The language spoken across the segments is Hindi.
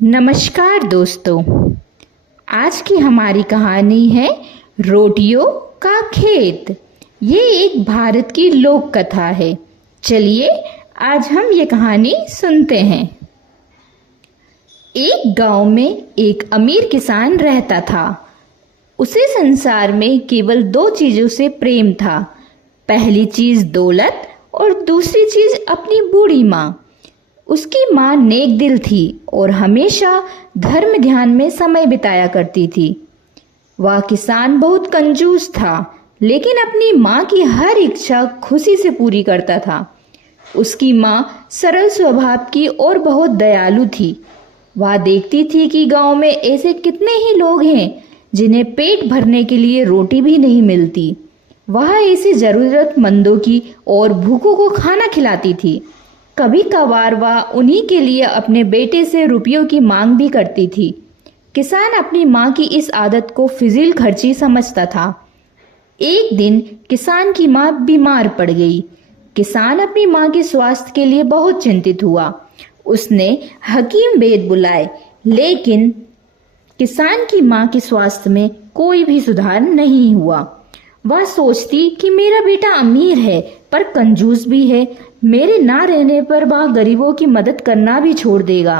नमस्कार दोस्तों। आज की हमारी कहानी है रोटियों का खेत। ये एक भारत की लोक कथा है। चलिए आज हम ये कहानी सुनते हैं। एक गांव में एक अमीर किसान रहता था। उसे संसार में केवल दो चीजों से प्रेम था। पहली चीज दौलत और दूसरी चीज अपनी बूढ़ी माँ। उसकी माँ नेक दिल थी और हमेशा धर्म ध्यान में समय बिताया करती थी। वह किसान बहुत कंजूस था, लेकिन अपनी माँ की हर इच्छा खुशी से पूरी करता था। उसकी माँ सरल स्वभाव की और बहुत दयालु थी। वह देखती थी कि गांव में ऐसे कितने ही लोग हैं जिन्हें पेट भरने के लिए रोटी भी नहीं मिलती। वह ऐसे जरूरतमंदों की और भूखों को खाना खिलाती थी। कभी कभार वह उन्हीं के लिए अपने बेटे से रुपयों की मांग भी करती थी। किसान अपनी माँ की इस आदत को फिजूल खर्ची समझता था। एक दिन किसान की माँ बीमार पड़ गई। किसान अपनी माँ के स्वास्थ्य के लिए बहुत चिंतित हुआ। उसने हकीम वैद्य बुलाए, लेकिन किसान की माँ के स्वास्थ्य में कोई भी सुधार नहीं हुआ। वह सोचती कि मेरा बेटा अमीर है पर कंजूस भी है। मेरे ना रहने पर वह गरीबों की मदद करना भी छोड़ देगा।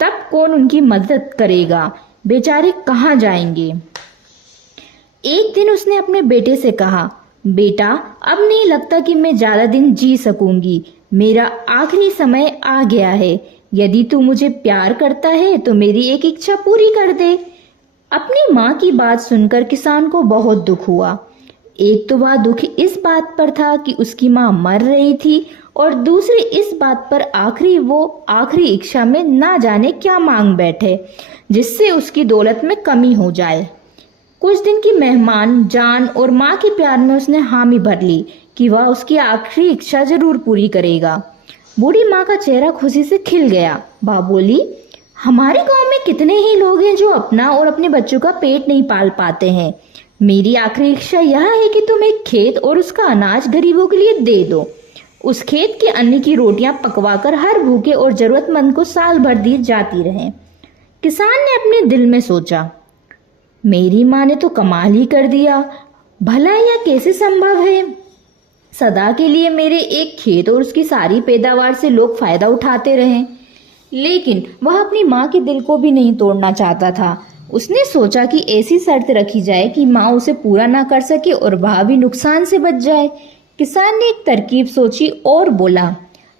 तब कौन उनकी मदद करेगा? बेचारे कहाँ जाएंगे? एक दिन उसने अपने बेटे से कहा, बेटा, अब नहीं लगता कि मैं ज्यादा दिन जी सकूंगी। मेरा आखिरी समय आ गया है। यदि तू मुझे प्यार करता है तो मेरी एक इच्छा पूरी कर दे। अपनी माँ की बात सुनकर किसान को बहुत दुख हुआ। एक तो वह दुख इस बात पर था कि उसकी माँ मर रही थी, और दूसरी इस बात पर वो आखिरी इच्छा में ना जाने क्या मांग बैठे जिससे उसकी दौलत में कमी हो जाए। कुछ दिन की मेहमान जान और माँ के प्यार में उसने हामी भर ली कि वह उसकी आखिरी इच्छा जरूर पूरी करेगा। बूढ़ी माँ का चेहरा खुशी से खिल गया। वह बोली, हमारे गांव में कितने ही लोग हैं जो अपना और अपने बच्चों का पेट नहीं पाल पाते हैं। मेरी आखिरी इच्छा यह है कि तुम एक खेत और उसका अनाज गरीबों के लिए दे दो। उस खेत के अन्न की रोटियां पकवाकर हर भूखे और जरूरतमंद को साल भर दी जाती रहें। किसान ने अपने दिल में सोचा, मेरी माँ ने तो कमाल ही कर दिया। भला यह कैसे संभव है? सदा के लिए मेरे एक खेत और उसकी सारी पैदावार से लोग फायदा उठाते रहें। लेकिन वह अपनी माँ के दिल को भी नहीं तोड़ना चाहता था। उसने सोचा कि ऐसी शर्त रखी जाए कि माँ उसे पूरा ना कर सके और वह भी नुकसान से बच जाए। किसान ने एक तरकीब सोची और बोला,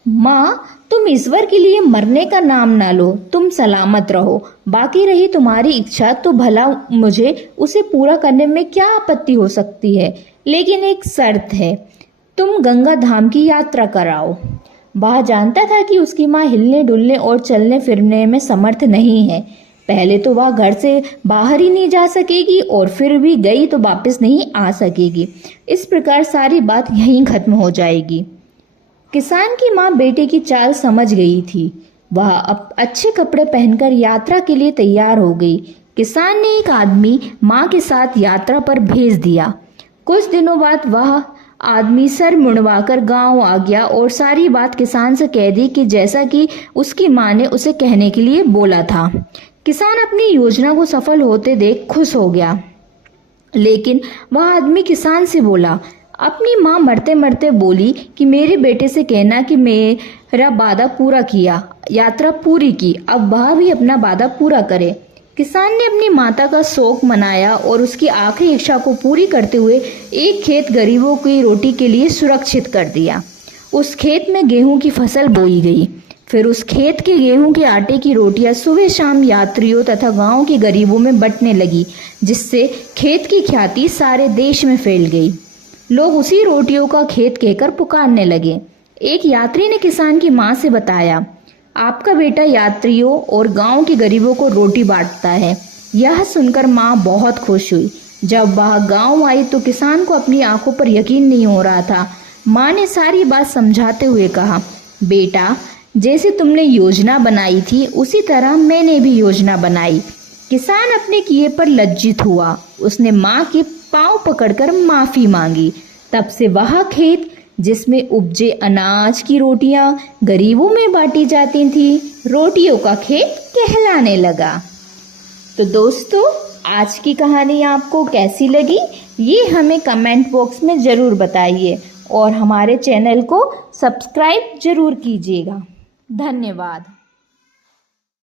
माँ, तुम ईश्वर के लिए मरने का नाम ना लो। तुम सलामत रहो। बाकी रही तुम्हारी इच्छा तो भला मुझे उसे पूरा करने में क्या आपत्ति हो सकती है, लेकिन एक शर्त है, तुम गंगा धाम की यात्रा कराओ। वह जानता था कि उसकी माँ हिलने डुलने और चलने फिरने में समर्थ नहीं है। पहले तो वह घर से बाहर ही नहीं जा सकेगी और फिर भी गई तो वापस नहीं आ सकेगी। इस प्रकार सारी बात यहीं खत्म हो जाएगी। किसान की माँ बेटे की चाल समझ गई थी। वह अब अच्छे कपड़े पहनकर यात्रा के लिए तैयार हो गई। किसान ने एक आदमी माँ के साथ यात्रा पर भेज दिया। कुछ दिनों बाद वह आदमी सर मुड़वाकर गांव आ गया और सारी बात किसान से कह दी कि जैसा कि उसकी माँ ने उसे कहने के लिए बोला था। किसान अपनी योजना को सफल होते देख खुश हो गया, लेकिन वह आदमी किसान से बोला, अपनी माँ मरते मरते बोली कि मेरे बेटे से कहना कि मेरा वादा पूरा किया, यात्रा पूरी की, अब वह भी अपना वादा पूरा करे। किसान ने अपनी माता का शोक मनाया और उसकी आखिरी इच्छा को पूरी करते हुए एक खेत गरीबों की रोटी के लिए सुरक्षित कर दिया। उस खेत में गेहूं की फसल बोई गई। फिर उस खेत के गेहूं के आटे की रोटियां सुबह शाम यात्रियों तथा गांव के गरीबों में बंटने लगी, जिससे खेत की ख्याति सारे देश में फैल गई। लोग उसी रोटियों का खेत कहकर पुकारने लगे। एक यात्री ने किसान की माँ से बताया, आपका बेटा यात्रियों और गांव के गरीबों को रोटी बांटता है। यह सुनकर माँ बहुत खुश हुई। जब वह गांव आई तो किसान को अपनी आंखों पर यकीन नहीं हो रहा था। माँ ने सारी बात समझाते हुए कहा, बेटा, जैसे तुमने योजना बनाई थी उसी तरह मैंने भी योजना बनाई। किसान अपने किए पर लज्जित हुआ। उसने माँ के पांव पकड़कर माफी मांगी। तब से वह खेत जिसमें उपजे अनाज की रोटियां गरीबों में बांटी जाती थी। रोटियों का खेत कहलाने लगा। तो दोस्तों, आज की कहानी आपको कैसी लगी ये हमें कमेंट बॉक्स में ज़रूर बताइए और हमारे चैनल को सब्सक्राइब ज़रूर कीजिएगा। धन्यवाद।